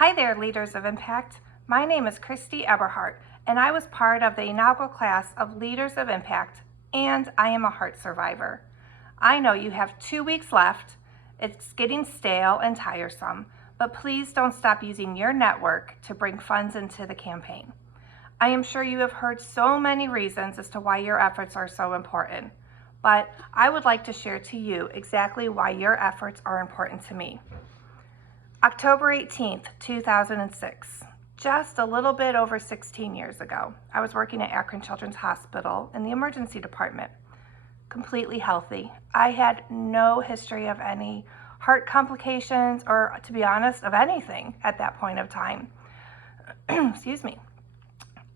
Hi there, Leaders of Impact. My name is Christi Eberhardt, and I was part of the inaugural class of Leaders of Impact, and I am a heart survivor. I know you have 2 weeks left. It's getting stale and tiresome, but please don't stop using your network to bring funds into the campaign. I am sure you have heard so many reasons as to why your efforts are so important, but I would like to share to you exactly why your efforts are important to me. October 18th, 2006, just a little bit over 16 years ago, I was working at Akron Children's Hospital in the emergency department, completely healthy. I had no history of any heart complications or, to be honest, of anything at that point of time. Excuse me.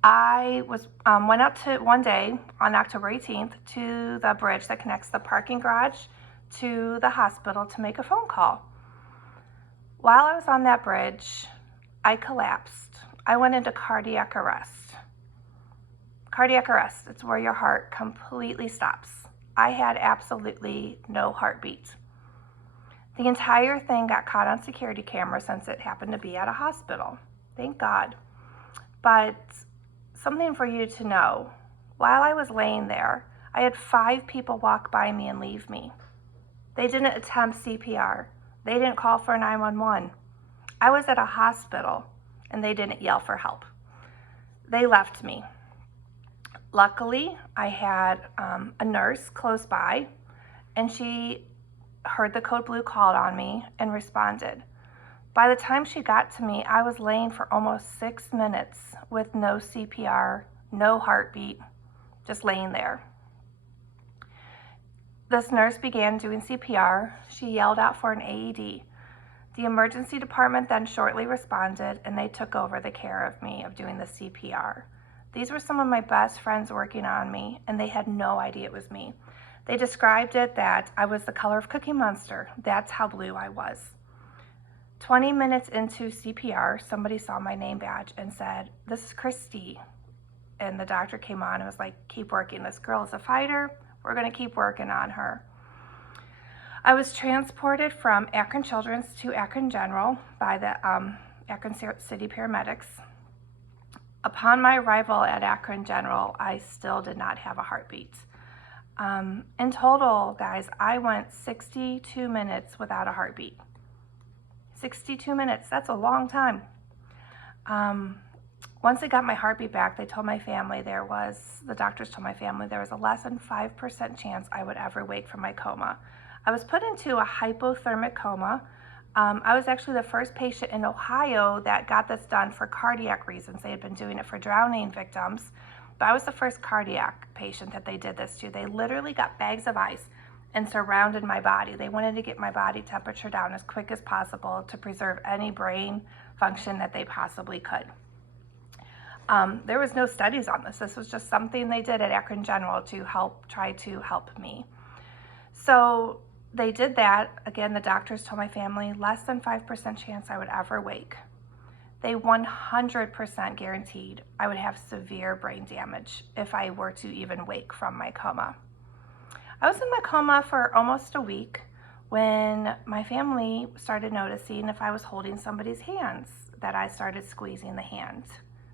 I went out to one day on October 18th to the bridge that connects the parking garage to the hospital to make a phone call. While I was on that bridge, I collapsed. I went into cardiac arrest. Cardiac arrest, it's where your heart completely stops. I had absolutely no heartbeat. The entire thing got caught on security camera since it happened to be at a hospital. Thank God. But something for you to know, while I was laying there, I had 5 people walk by me and leave me. They didn't attempt CPR. They didn't call for 911. I was at a hospital and they didn't yell for help. They left me. Luckily, I had a nurse close by and she heard the code blue called on me and responded. By the time she got to me, I was laying for almost 6 minutes with no CPR, no heartbeat, just laying there. This nurse began doing CPR. She yelled out for an AED. The emergency department then shortly responded and they took over the care of me of doing the CPR. These were some of my best friends working on me and they had no idea it was me. They described it that I was the color of Cookie Monster. That's how blue I was. 20 minutes into CPR, somebody saw my name badge and said, "This is Christi." And the doctor came on and was like, "Keep working. This girl is a fighter. We're going to keep working on her." I was transported from Akron Children's to Akron General by the Akron City paramedics. Upon my arrival at Akron General, I still did not have a heartbeat. In total, guys, I went 62 minutes without a heartbeat. 62 minutes, that's a long time. Once I got my heartbeat back, the doctors told my family there was a less than 5% chance I would ever wake from my coma. I was put into a hypothermic coma. I was actually the first patient in Ohio that got this done for cardiac reasons. They had been doing it for drowning victims, but I was the first cardiac patient that they did this to. They literally got bags of ice and surrounded my body. They wanted to get my body temperature down as quick as possible to preserve any brain function that they possibly could. There was no studies on this. This was just something they did at Akron General to try to help me. So they did that. Again, the doctors told my family less than 5% chance I would ever wake. They 100% guaranteed I would have severe brain damage if I were to even wake from my coma. I was in my coma for almost a week when my family started noticing if I was holding somebody's hands, that I started squeezing the hand,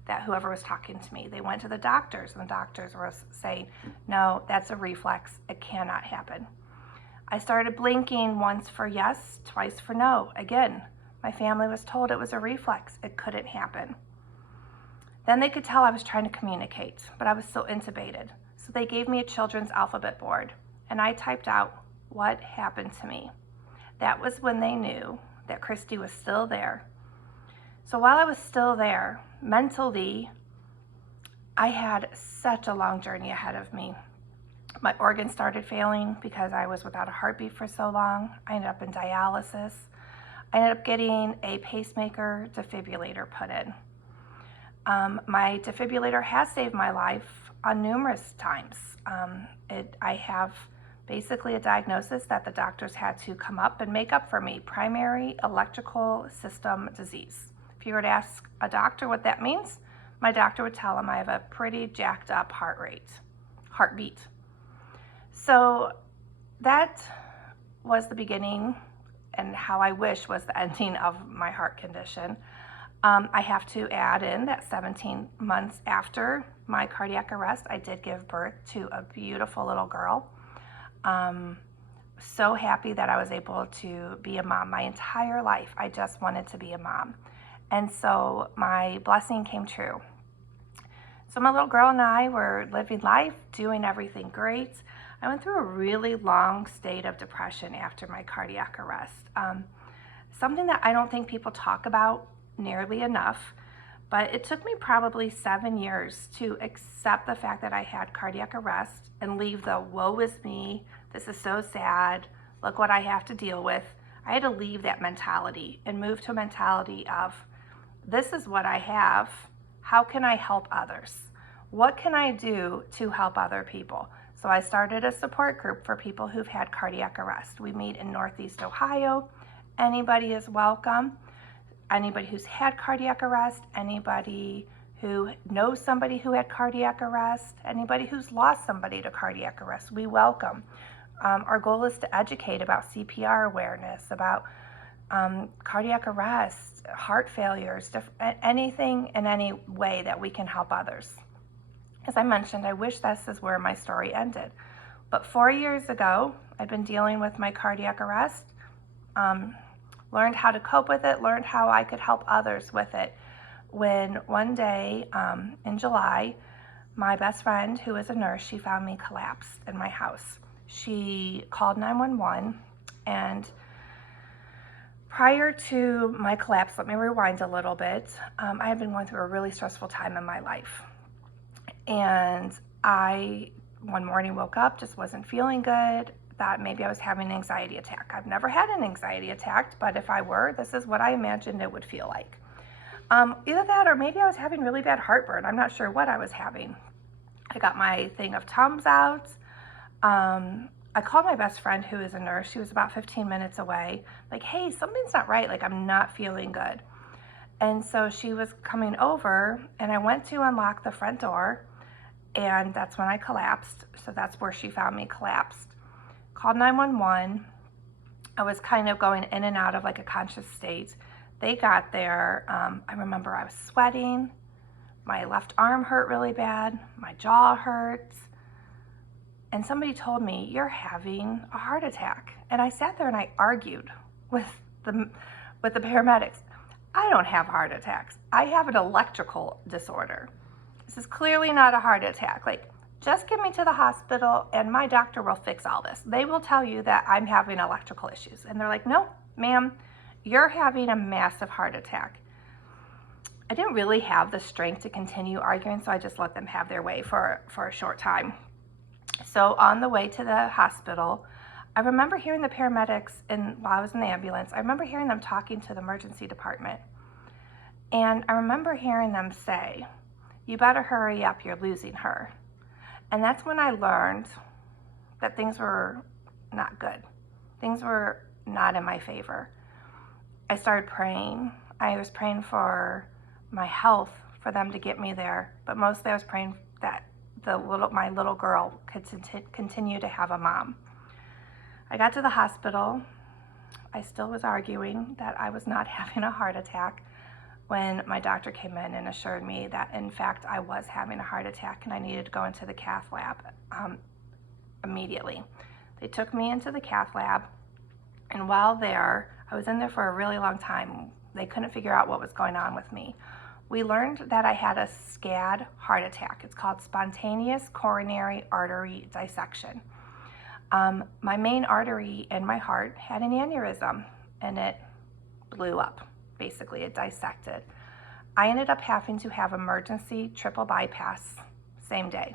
that whoever was talking to me. They went to the doctors and the doctors were saying, "No, that's a reflex. It cannot happen." I started blinking once for yes, twice for no. Again, my family was told it was a reflex. It couldn't happen. Then they could tell I was trying to communicate, but I was still intubated. So they gave me a children's alphabet board and I typed out what happened to me. That was when they knew that Christi was still there. So while I was still there, mentally, I had such a long journey ahead of me. My organs started failing because I was without a heartbeat for so long. I ended up in dialysis. I ended up getting a pacemaker defibrillator put in. My defibrillator has saved my life on numerous times. I have basically a diagnosis that the doctors had to come up and make up for me, primary electrical system disease. If you were to ask a doctor what that means, my doctor would tell him I have a pretty jacked up heartbeat. So that was the beginning and how I wish was the ending of my heart condition. I have to add in that 17 months after my cardiac arrest, I did give birth to a beautiful little girl. So happy that I was able to be a mom. My entire life, I just wanted to be a mom. And so my blessing came true. So my little girl and I were living life, doing everything great. I went through a really long state of depression after my cardiac arrest. Something that I don't think people talk about nearly enough, but it took me probably 7 years to accept the fact that I had cardiac arrest and leave the woe is me, this is so sad, look what I have to deal with. I had to leave that mentality and move to a mentality of, this is what I have, how can I help others? What can I do to help other people? So I started a support group for people who've had cardiac arrest. We meet in Northeast Ohio. Anybody is welcome. Anybody who's had cardiac arrest, anybody who knows somebody who had cardiac arrest, anybody who's lost somebody to cardiac arrest, we welcome. Our goal is to educate about CPR awareness, about cardiac arrest, heart failures, anything in any way that we can help others. As I mentioned, I wish this is where my story ended. But 4 years ago, I'd been dealing with my cardiac arrest, learned how to cope with it, learned how I could help others with it. When one day in July, my best friend, who is a nurse, she found me collapsed in my house. She called 911, and prior to my collapse, let me rewind a little bit, I had been going through a really stressful time in my life. And I, one morning, woke up, just wasn't feeling good, thought maybe I was having an anxiety attack. I've never had an anxiety attack, but if I were, this is what I imagined it would feel like. Either that or maybe I was having really bad heartburn. I'm not sure what I was having. I got my thing of Tums out. I called my best friend who is a nurse. She was about 15 minutes away. Like, hey, something's not right. Like, I'm not feeling good. And so she was coming over, and I went to unlock the front door, and that's when I collapsed. So that's where she found me collapsed. Called 911. I was kind of going in and out of like a conscious state. They got there. I remember I was sweating. My left arm hurt really bad. My jaw hurts. And somebody told me, you're having a heart attack. And I sat there and I argued with the paramedics. I don't have heart attacks. I have an electrical disorder. This is clearly not a heart attack. Like, just get me to the hospital and my doctor will fix all this. They will tell you that I'm having electrical issues. And they're like, no, ma'am, you're having a massive heart attack. I didn't really have the strength to continue arguing, so I just let them have their way for a short time. So on the way to the hospital, I remember hearing the paramedics, while I was in the ambulance, I remember hearing them talking to the emergency department. And I remember hearing them say, you better hurry up, you're losing her. And that's when I learned that things were not good. Things were not in my favor. I started praying. I was praying for my health, for them to get me there. But mostly I was praying that my little girl could continue to have a mom. I got to the hospital. I still was arguing that I was not having a heart attack when my doctor came in and assured me that, in fact, I was having a heart attack and I needed to go into the cath lab immediately. They took me into the cath lab, and while there, I was in there for a really long time. They couldn't figure out what was going on with me. We learned that I had a SCAD heart attack. It's called spontaneous coronary artery dissection. My main artery in my heart had an aneurysm, and it blew up. Basically, it dissected. I ended up having to have emergency triple bypass same day.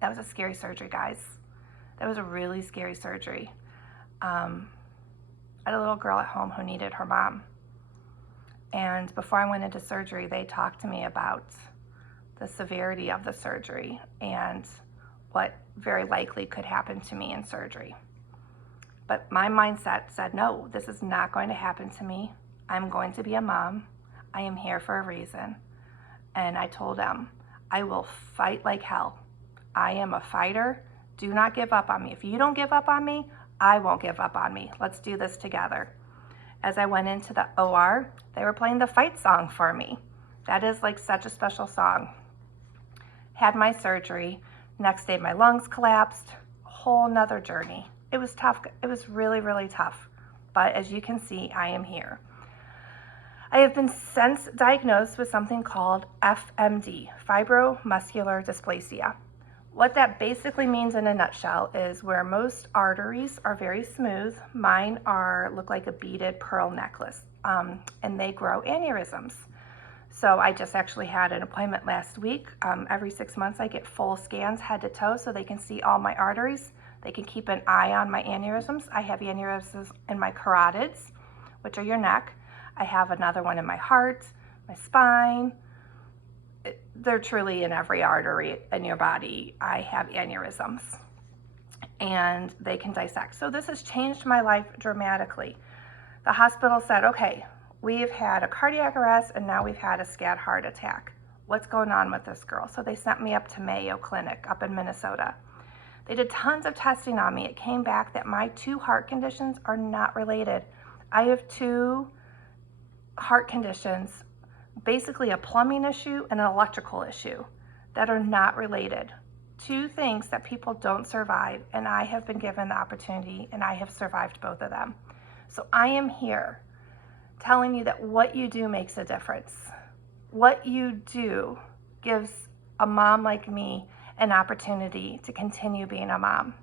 That was a scary surgery, guys. That was a really scary surgery. I had a little girl at home who needed her mom. And before I went into surgery, they talked to me about the severity of the surgery and what very likely could happen to me in surgery. But my mindset said, no, this is not going to happen to me. I'm going to be a mom. I am here for a reason. And I told them, I will fight like hell. I am a fighter. Do not give up on me. If you don't give up on me, I won't give up on me. Let's do this together. As I went into the OR, they were playing the fight song for me. That is like such a special song. Had my surgery. Next day, my lungs collapsed. A whole nother journey. It was tough. It was really, really tough. But as you can see, I am here. I have been since diagnosed with something called FMD, fibromuscular dysplasia. What that basically means in a nutshell is where most arteries are very smooth, mine look like a beaded pearl necklace, and they grow aneurysms. So I just actually had an appointment last week. Every 6 months I get full scans head to toe so they can see all my arteries. They can keep an eye on my aneurysms. I have aneurysms in my carotids, which are your neck. I have another one in my heart, my spine. They're truly in every artery in your body. I have aneurysms and they can dissect. So this has changed my life dramatically. The hospital said, okay, we've had a cardiac arrest and now we've had a scat heart attack. What's going on with this girl? So they sent me up to Mayo Clinic up in Minnesota. They did tons of testing on me. It came back that my 2 heart conditions are not related. I have 2 heart conditions, basically a plumbing issue and an electrical issue that are not related. 2 things that people don't survive, and I have been given the opportunity and I have survived both of them. So I am here telling you that what you do makes a difference. What you do gives a mom like me an opportunity to continue being a mom.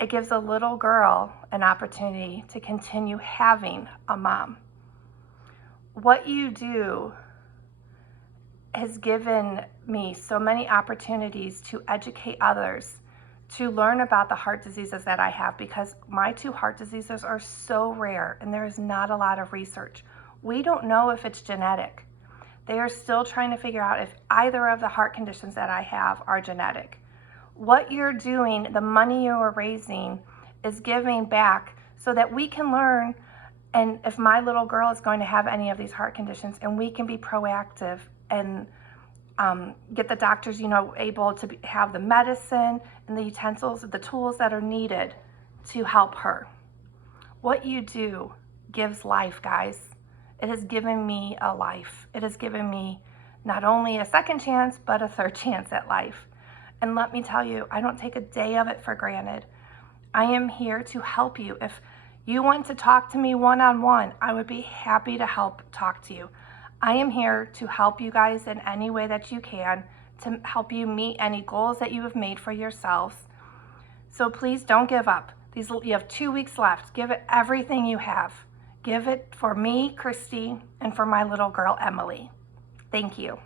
It gives a little girl an opportunity to continue having a mom. What you do has given me so many opportunities to educate others, to learn about the heart diseases that I have, because my 2 heart diseases are so rare and there is not a lot of research. We don't know if it's genetic. They are still trying to figure out if either of the heart conditions that I have are genetic. What you're doing, the money you are raising, is giving back so that we can learn, and if my little girl is going to have any of these heart conditions, and we can be proactive and get the doctors, able to have the medicine and the utensils, the tools that are needed to help her. What you do gives life, guys. It has given me a life. It has given me not only a second chance, but a third chance at life. And let me tell you, I don't take a day of it for granted. I am here to help you. If you want to talk to me one-on-one, I would be happy to help talk to you. I am here to help you guys in any way that you can, to help you meet any goals that you have made for yourselves. So please don't give up. You have 2 weeks left. Give it everything you have. Give it for me, Christi, and for my little girl, Emily. Thank you.